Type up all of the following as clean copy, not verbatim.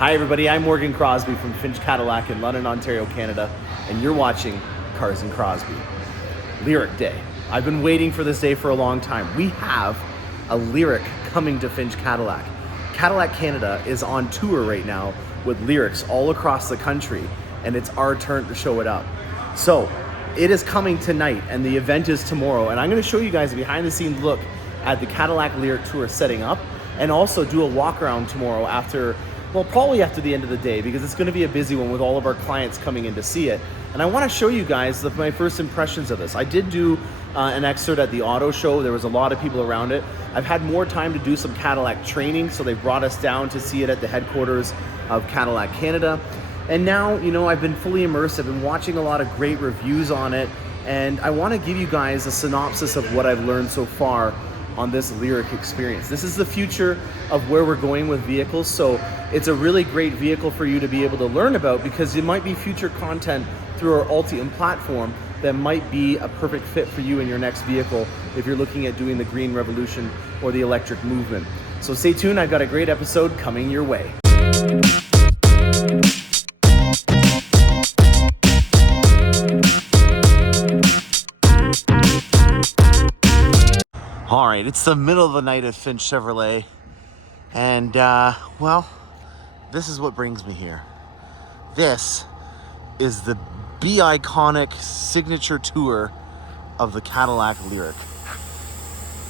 Hi everybody, I'm Morgan Crosbie from Finch Cadillac in London, Ontario, Canada, and you're watching Cars and Crosby. Lyriq Day. I've been waiting for this day for a long time. We have a Lyriq coming to Finch Cadillac. Cadillac Canada is on tour right now with Lyriqs all across the country, and it's our turn to show it up. So, it is coming tonight, and the event is tomorrow, and I'm going to show you guys a behind-the-scenes look at the Cadillac Lyriq tour setting up, and also do a walk-around tomorrow after, well, probably after the end of the day, because it's going to be a busy one with all of our clients coming in to see it. And I want to show you guys my first impressions of this. I did do an excerpt at the auto show. There was a lot of people around it. I've had more time to do some Cadillac training, so they brought us down to see it at the headquarters of Cadillac Canada. And now, you know, I've been fully immersed. I've been watching a lot of great reviews on it, and I want to give you guys a synopsis of what I've learned so far on this Lyriq experience. This is the future of where we're going with vehicles, so it's a really great vehicle for you to be able to learn about, because it might be future content through our Ultium platform that might be a perfect fit for you in your next vehicle if you're looking at doing the green revolution or the electric movement. So stay tuned, I've got a great episode coming your way. All right, it's the middle of the night at Finch Chevrolet, and well, this is what brings me here. This is the iconic signature tour of the Cadillac Lyriq.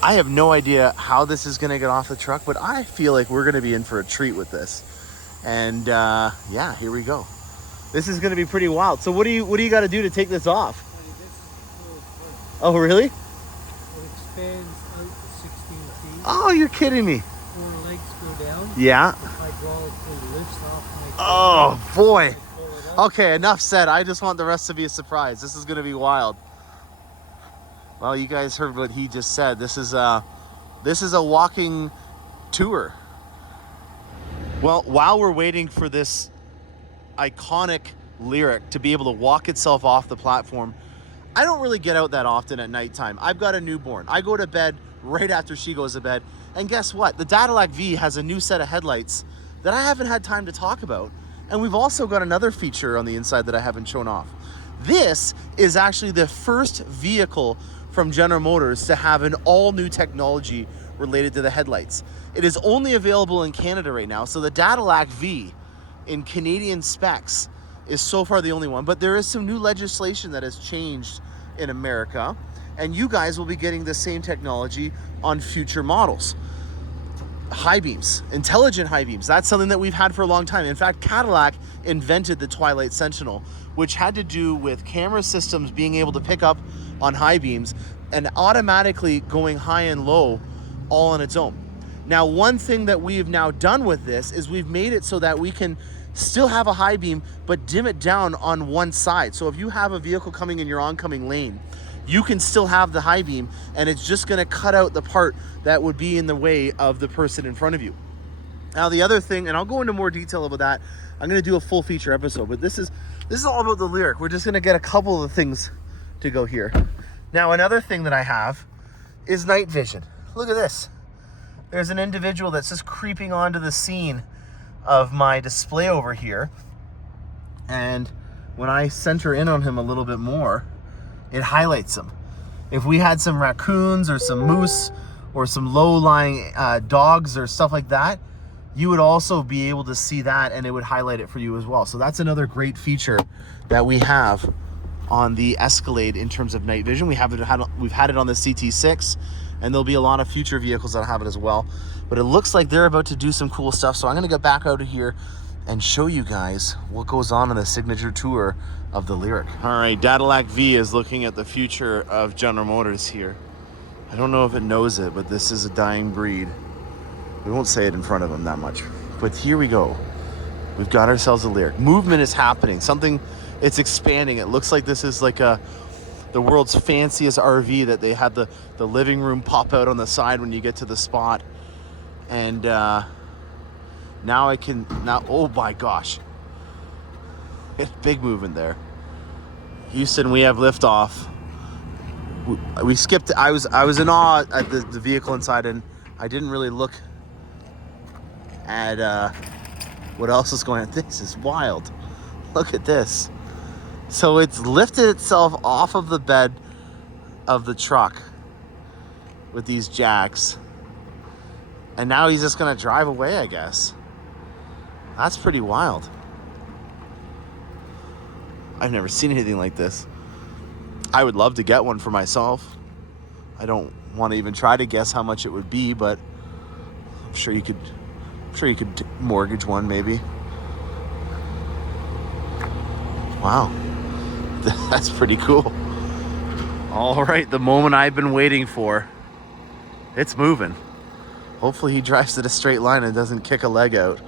I have no idea how this is gonna get off the truck, but I feel like we're gonna be in for a treat with this. And yeah, here we go. This is gonna be pretty wild. So what do you got to do to take this off? Oh, really? It expands out to 16 feet. Oh, you're kidding me. 4 legs go down. Yeah. Hydraulically lifts off. Oh boy. Okay, enough said. I just want the rest to be a surprise. This is going to be wild. Well, you guys heard what he just said. This is a walking tour. Well, while we're waiting for this iconic Lyriq to be able to walk itself off the platform, I don't really get out that often at nighttime. I've got a newborn. I go to bed right after she goes to bed. And guess what? The Cadillac V has a new set of headlights that I haven't had time to talk about. And we've also got another feature on the inside that I haven't shown off. This is actually the first vehicle from General Motors to have an all-new technology related to the headlights. It is only available in Canada right now, so the Cadillac V in Canadian specs is so far the only one, but there is some new legislation that has changed in America, and you guys will be getting the same technology on future models. High beams, intelligent high beams, that's something that we've had for a long time. In fact, Cadillac invented the Twilight Sentinel, which had to do with camera systems being able to pick up on high beams and automatically going high and low all on its own. Now, one thing that we've now done with this is we've made it so that we can still have a high beam, but dim it down on one side. So if you have a vehicle coming in your oncoming lane, you can still have the high beam, and it's just gonna cut out the part that would be in the way of the person in front of you. Now, the other thing, and I'll go into more detail about that, I'm gonna do a full feature episode, but this is all about the Lyriq. We're just gonna get a couple of things to go here. Now, another thing that I have is night vision. Look at this. There's an individual that's just creeping onto the scene of my display over here, and when I center in on him a little bit more, it highlights him. If we had some raccoons or some moose or some low-lying dogs or stuff like that, you would also be able to see that, and it would highlight it for you as well. So that's another great feature that we have on the Escalade in terms of night vision. We've had it on the CT6, and there'll be a lot of future vehicles that'll have it as well. But it looks like they're about to do some cool stuff, so I'm gonna get back out of here and show you guys what goes on in the signature tour of the Lyriq. All right, Cadillac V is looking at the future of General Motors here. I don't know if it knows it, but this is a dying breed. We won't say it in front of them that much, but here we go. We've got ourselves a Lyriq. Movement is happening. It's expanding. It looks like this is like the world's fanciest RV that they had the living room pop out on the side when you get to the spot. And now, oh my gosh. Big movement there. Houston, we have liftoff. We skipped, I was in awe at the vehicle inside, and I didn't really look at what else is going on. This is wild. Look at this. So it's lifted itself off of the bed of the truck with these jacks. And now he's just gonna drive away, I guess. That's pretty wild. I've never seen anything like this. I would love to get one for myself. I don't want to even try to guess how much it would be, but I'm sure you could mortgage one maybe. Wow. That's pretty cool. All right, the moment I've been waiting for. It's moving. Hopefully he drives it a straight line and doesn't kick a leg out.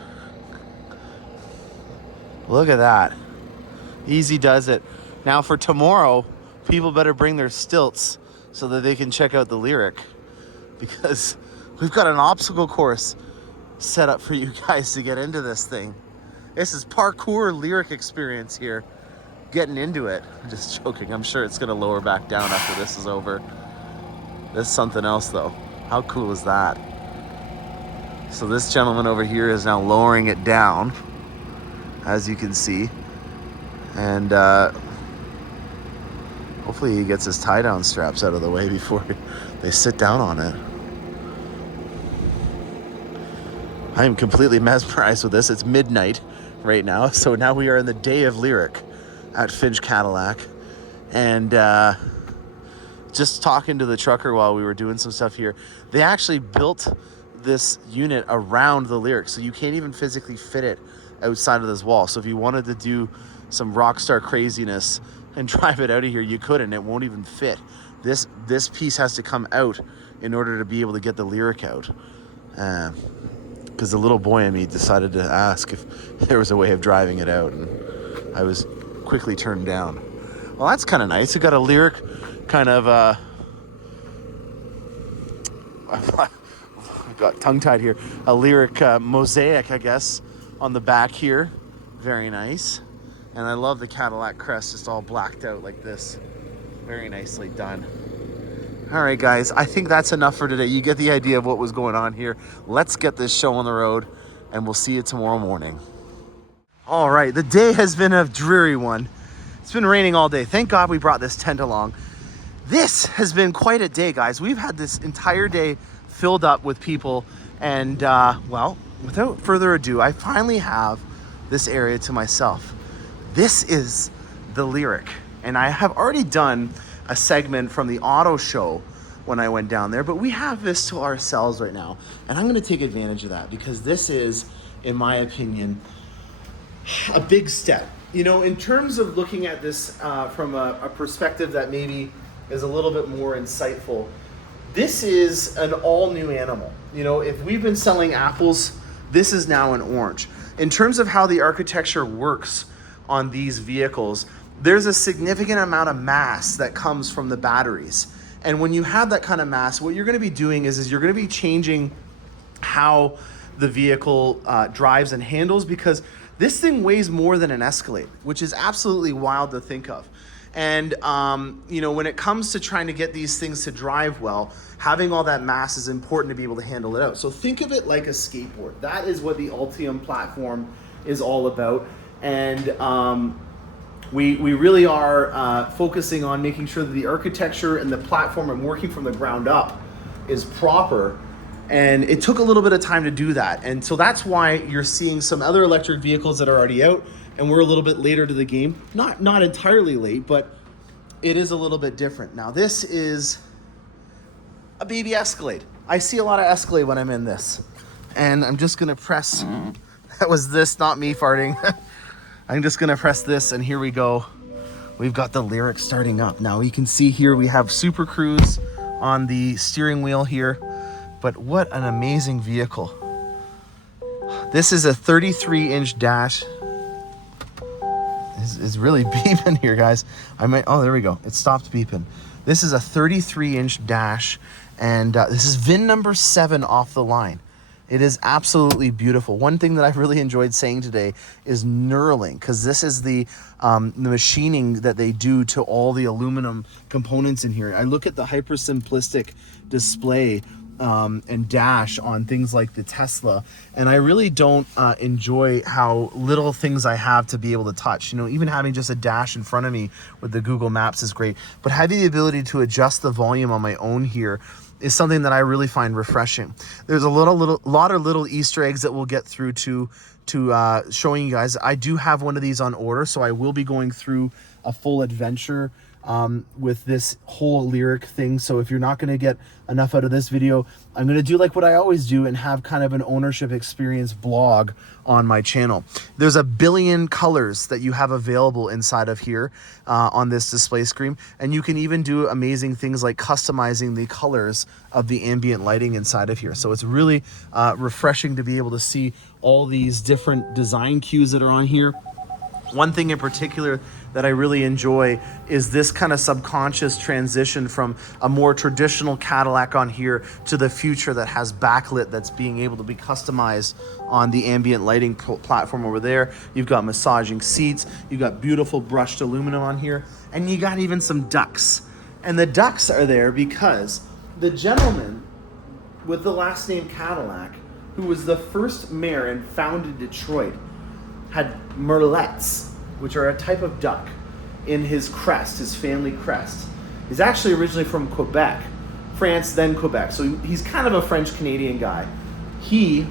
Look at that. Easy does it. Now for tomorrow, people better bring their stilts so that they can check out the Lyriq, because we've got an obstacle course set up for you guys to get into this thing. This is parkour Lyriq experience here. Getting into it. I'm just joking. I'm sure it's gonna lower back down after this is over. This is something else though. How cool is that? So this gentleman over here is now lowering it down, as you can see. And hopefully he gets his tie-down straps out of the way before they sit down on it. I am completely mesmerized with this. It's midnight right now, so now we are in the day of Lyriq at Finch Cadillac. And just talking to the trucker while we were doing some stuff here, they actually built this unit around the Lyriq, so you can't even physically fit it outside of this wall. So if you wanted to do some rock star craziness and drive it out of here, you couldn't. It won't even fit. This piece has to come out in order to be able to get the Lyriq out. Because the little boy in me decided to ask if there was a way of driving it out, and I was quickly turned down. Well, that's kind of nice. We got a Lyriq kind of I got tongue-tied here. A Lyriq mosaic, I guess, on the back here. Very nice. And I love the Cadillac crest just all blacked out like this. Very nicely done. All right, guys, I think that's enough for today. You get the idea of what was going on here. Let's get this show on the road, and we'll see you tomorrow morning. All right, the day has been a dreary one. It's been raining all day. Thank God we brought this tent along. This has been quite a day, guys. We've had this entire day filled up with people, and well, without further ado, I finally have this area to myself. This is the Lyriq, and I have already done a segment from the auto show when I went down there, but we have this to ourselves right now, and I'm going to take advantage of that, because this is, in my opinion, a big step. You know, in terms of looking at this from a perspective that maybe is a little bit more insightful, this is an all-new animal. You know, if we've been selling apples, this is now an orange. In terms of how the architecture works on these vehicles, there's a significant amount of mass that comes from the batteries. And when you have that kind of mass, what you're going to be doing is you're going to be changing how the vehicle drives and handles, because this thing weighs more than an Escalade, which is absolutely wild to think of. And you know, when it comes to trying to get these things to drive well, having all that mass is important to be able to handle it out. So think of it like a skateboard. That is what the Ultium platform is all about. And we really are focusing on making sure that the architecture and the platform and working from the ground up is proper. And it took a little bit of time to do that. And so that's why you're seeing some other electric vehicles that are already out, and we're a little bit later to the game. Not entirely late, but it is a little bit different. Now this is a baby Escalade. I see a lot of Escalade when I'm in this. And I'm just gonna press, that was this, not me farting. I'm just gonna press this, and here we go. We've got the Lyriq starting up. Now you can see here we have Super Cruise on the steering wheel here, but what an amazing vehicle. This is a 33-inch dash. It's really beeping here, guys. Oh, there we go. It stopped beeping. This is a 33-inch dash, and this is VIN number 7 off the line. It is absolutely beautiful. One thing that I've really enjoyed saying today is knurling, because this is the machining that they do to all the aluminum components in here. I look at the hyper simplistic display and dash on things like the Tesla, and I really don't enjoy how little things I have to be able to touch. You know, even having just a dash in front of me with the Google Maps is great, but having the ability to adjust the volume on my own here is something that I really find refreshing. There's a lot of little Easter eggs that we'll get through to showing you guys. I do have one of these on order, so I will be going through a full adventure with this whole Lyriq thing. So if you're not going to get enough out of this video, I'm going to do like what I always do and have kind of an ownership experience vlog on my channel. There's a billion colors that you have available inside of here on this display screen, and you can even do amazing things like customizing the colors of the ambient lighting inside of here. So it's really refreshing to be able to see all these different design cues that are on here. One thing in particular that I really enjoy is this kind of subconscious transition from a more traditional Cadillac on here to the future that has backlit that's being able to be customized on the ambient lighting platform over there. You've got massaging seats, you've got beautiful brushed aluminum on here, and you got even some ducks. And the ducks are there because the gentleman with the last name Cadillac, who was the first mayor and founded Detroit, had merlets, which are a type of duck, in his crest, his family crest. He's actually originally from Quebec, France, then Quebec. So he's kind of a French-Canadian guy. He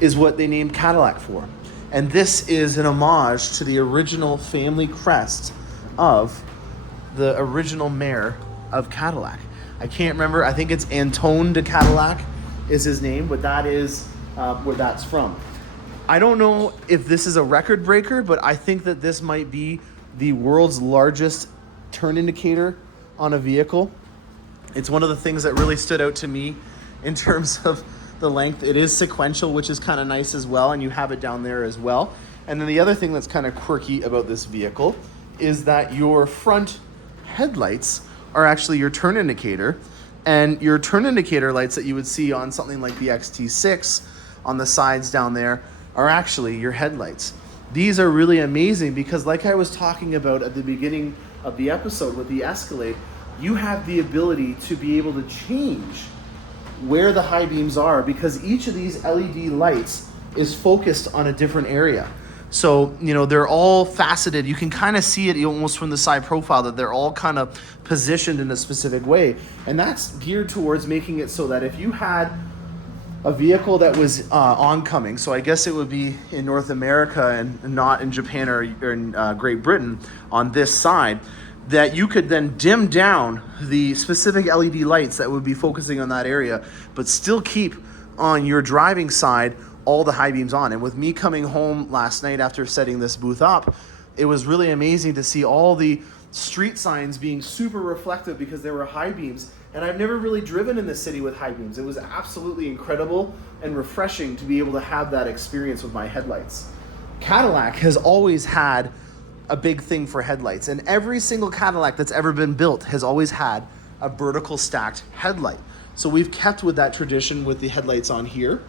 is what they named Cadillac for. And this is an homage to the original family crest of the original mayor of Cadillac. I can't remember, I think it's Antoine de Cadillac is his name, but that is where that's from. I don't know if this is a record breaker, but I think that this might be the world's largest turn indicator on a vehicle. It's one of the things that really stood out to me in terms of the length. It is sequential, which is kind of nice as well, and you have it down there as well. And then the other thing that's kind of quirky about this vehicle is that your front headlights are actually your turn indicator, and your turn indicator lights that you would see on something like the XT6 on the sides down there are actually your headlights. These are really amazing because, like I was talking about at the beginning of the episode with the Escalade, you have the ability to be able to change where the high beams are because each of these LED lights is focused on a different area. So, you know, they're all faceted. You can kind of see it almost from the side profile that they're all kind of positioned in a specific way. And that's geared towards making it so that if you had a vehicle that was oncoming, so I guess it would be in North America and not in Japan or in Great Britain on this side, that you could then dim down the specific LED lights that would be focusing on that area, but still keep on your driving side all the high beams on. And with me coming home last night after setting this booth up, it was really amazing to see all the street signs being super reflective because there were high beams. And I've never really driven in the city with high beams. It was absolutely incredible and refreshing to be able to have that experience with my headlights. Cadillac has always had a big thing for headlights, and every single Cadillac that's ever been built has always had a vertical stacked headlight. So we've kept with that tradition with the headlights on here,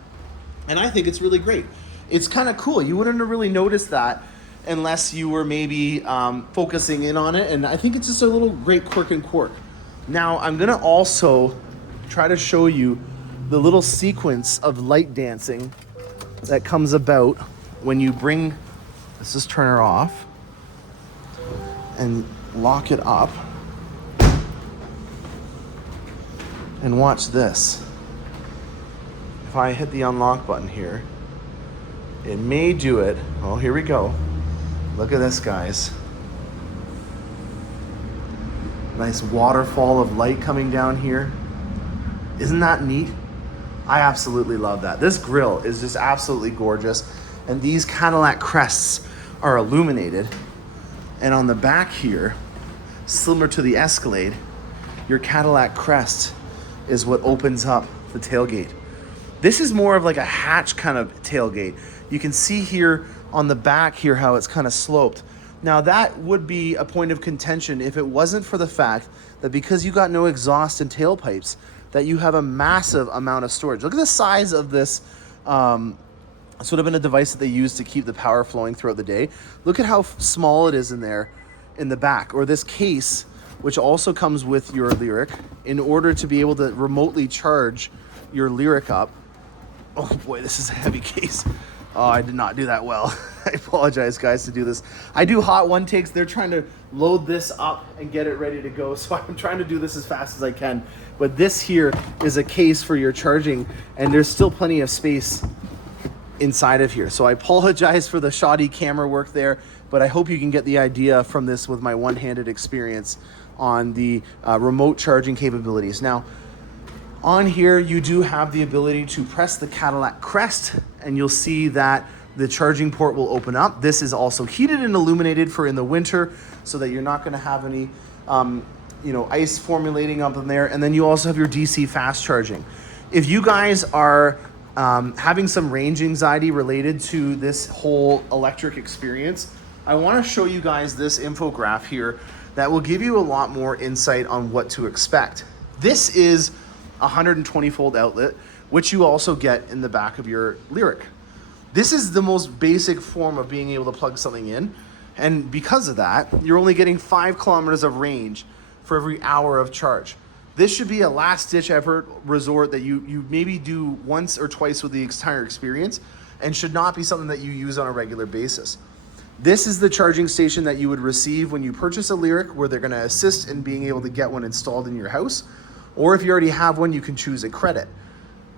and I think it's really great. It's kind of cool. You wouldn't have really noticed that unless you were maybe focusing in on it, and I think it's just a little great quirk and quirk. Now, I'm gonna also try to show you the little sequence of light dancing that comes about when you bring, let's just turn her off and lock it up. And watch this. If I hit the unlock button here, it may do it. Oh, here we go. Look at this, guys. Nice waterfall of light coming down here. Isn't that neat? I absolutely love that. This grille is just absolutely gorgeous. And these Cadillac crests are illuminated. And on the back here, similar to the Escalade, your Cadillac crest is what opens up the tailgate. This is more of like a hatch kind of tailgate. You can see here on the back here how it's kind of sloped. Now that would be a point of contention if it wasn't for the fact that because you got no exhaust and tailpipes, that you have a massive amount of storage. Look at the size of this. This would have been a device that they used to keep the power flowing throughout the day. Look at how small it is in there in the back. Or this case, which also comes with your Lyriq, in order to be able to remotely charge your Lyriq up. Oh boy, this is a heavy case. Oh, I did not do that well. I apologize, guys, to do this. I do hot one takes. They're trying to load this up and get it ready to go, so I'm trying to do this as fast as I can. But this here is a case for your charging, and there's still plenty of space inside of here. So I apologize for the shoddy camera work there, but I hope you can get the idea from this with my one-handed experience on the remote charging capabilities. Now, on here, you do have the ability to press the Cadillac crest, and you'll see that the charging port will open up. This is also heated and illuminated for in the winter, so that you're not gonna have any ice formulating up in there. And then you also have your DC fast charging. If you guys are having some range anxiety related to this whole electric experience, I wanna show you guys this infograph here that will give you a lot more insight on what to expect. This is 120 volt outlet, which you also get in the back of your Lyriq. This is the most basic form of being able to plug something in. And because of that, you're only getting 5 kilometers of range for every hour of charge. This should be a last ditch effort resort that you maybe do once or twice with the entire experience, and should not be something that you use on a regular basis. This is the charging station that you would receive when you purchase a Lyriq, where they're gonna assist in being able to get one installed in your house. Or if you already have one, you can choose a credit.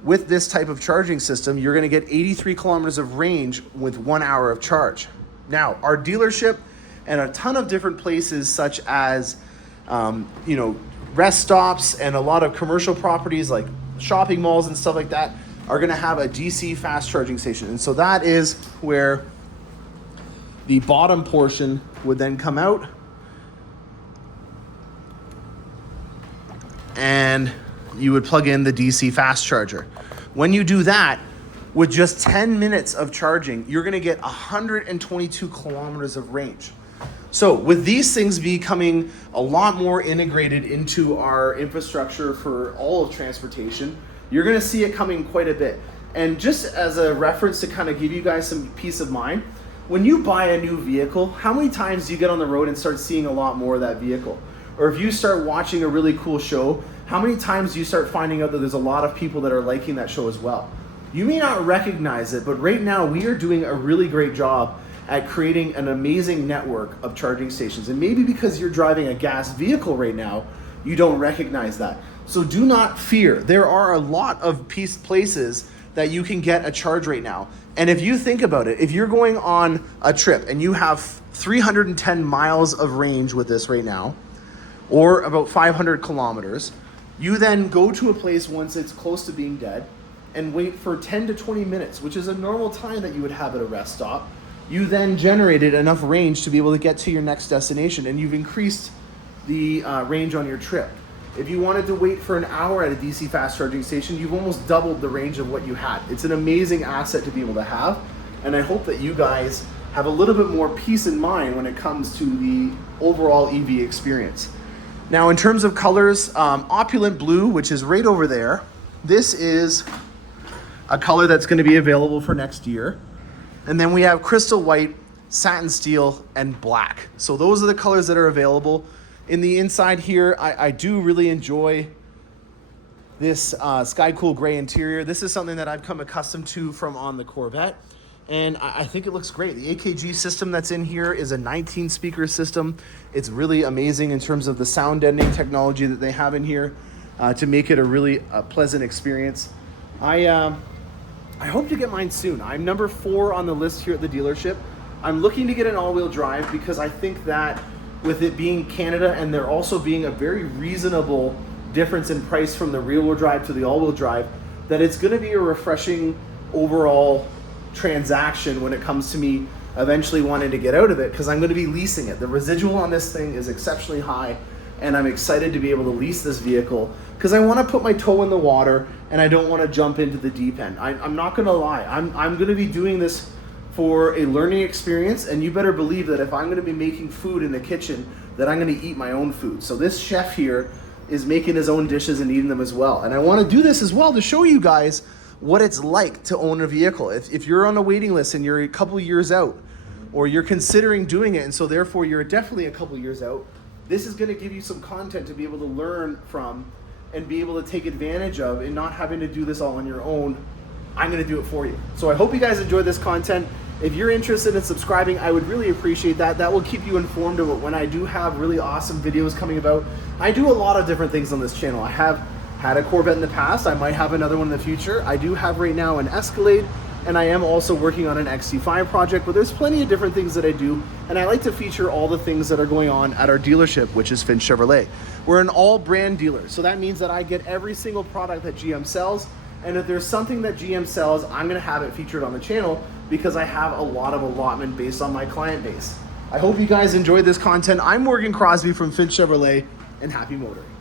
With this type of charging system, you're gonna get 83 kilometers of range with 1 hour of charge. Now, our dealership and a ton of different places such as, rest stops and a lot of commercial properties like shopping malls and stuff like that are gonna have a DC fast charging station. And so that is where the bottom portion would then come out, and you would plug in the DC fast charger. When you do that, with just 10 minutes of charging, you're gonna get 122 kilometers of range. So with these things becoming a lot more integrated into our infrastructure for all of transportation, you're gonna see it coming quite a bit. And just as a reference to kind of give you guys some peace of mind, when you buy a new vehicle, how many times do you get on the road and start seeing a lot more of that vehicle? Or if you start watching a really cool show, how many times do you start finding out that there's a lot of people that are liking that show as well? You may not recognize it, but right now we are doing a really great job at creating an amazing network of charging stations. And maybe because you're driving a gas vehicle right now, you don't recognize that. So do not fear. There are a lot of places that you can get a charge right now. And if you think about it, if you're going on a trip and you have 310 miles of range with this right now, or about 500 kilometers, you then go to a place once it's close to being dead and wait for 10 to 20 minutes, which is a normal time that you would have at a rest stop. You then generated enough range to be able to get to your next destination, and you've increased the range on your trip. If you wanted to wait for an hour at a DC fast charging station, you've almost doubled the range of what you had. It's an amazing asset to be able to have, and I hope that you guys have a little bit more peace in mind when it comes to the overall EV experience. Now, in terms of colors, opulent blue, which is right over there, this is a color that's going to be available for next year. And then we have crystal white, satin steel, and black. So those are the colors that are available. In the inside here, I do really enjoy this sky cool gray interior. This is something that I've come accustomed to from on the Corvette, and I think it looks great. The AKG system that's in here is a 19 speaker system. It's really amazing in terms of the sound deadening technology that they have in here to make it a really pleasant experience. I hope to get mine soon. I'm number 4 on the list here at the dealership. I'm looking to get an all-wheel drive because I think that with it being Canada and there also being a very reasonable difference in price from the rear-wheel drive to the all-wheel drive, that it's going to be a refreshing overall transaction when it comes to me eventually wanting to get out of it, because I'm going to be leasing it. The residual on this thing is exceptionally high, and I'm excited to be able to lease this vehicle because I want to put my toe in the water and I don't want to jump into the deep end. I'm not going to lie. I'm going to be doing this for a learning experience, and you better believe that if I'm going to be making food in the kitchen, that I'm going to eat my own food. So this chef here is making his own dishes and eating them as well. And I want to do this as well to show you guys what it's like to own a vehicle. If you're on a waiting list and you're a couple years out, or you're considering doing it, and so therefore you're definitely a couple years out, this is going to give you some content to be able to learn from and be able to take advantage of and not having to do this all on your own, I'm gonna do it for you. So I hope you guys enjoy this content. If you're interested in subscribing, I would really appreciate that. That will keep you informed of it when I do have really awesome videos coming about. I do a lot of different things on this channel. I have had a Corvette in the past. I might have another one in the future. I do have right now an Escalade, and I am also working on an XT5 project, but there's plenty of different things that I do, and I like to feature all the things that are going on at our dealership, which is Finch Chevrolet. We're an all brand dealer, so that means that I get every single product that GM sells, and if there's something that GM sells, I'm gonna have it featured on the channel because I have a lot of allotment based on my client base. I hope you guys enjoyed this content. I'm Morgan Crosbie from Finch Chevrolet, and happy motoring.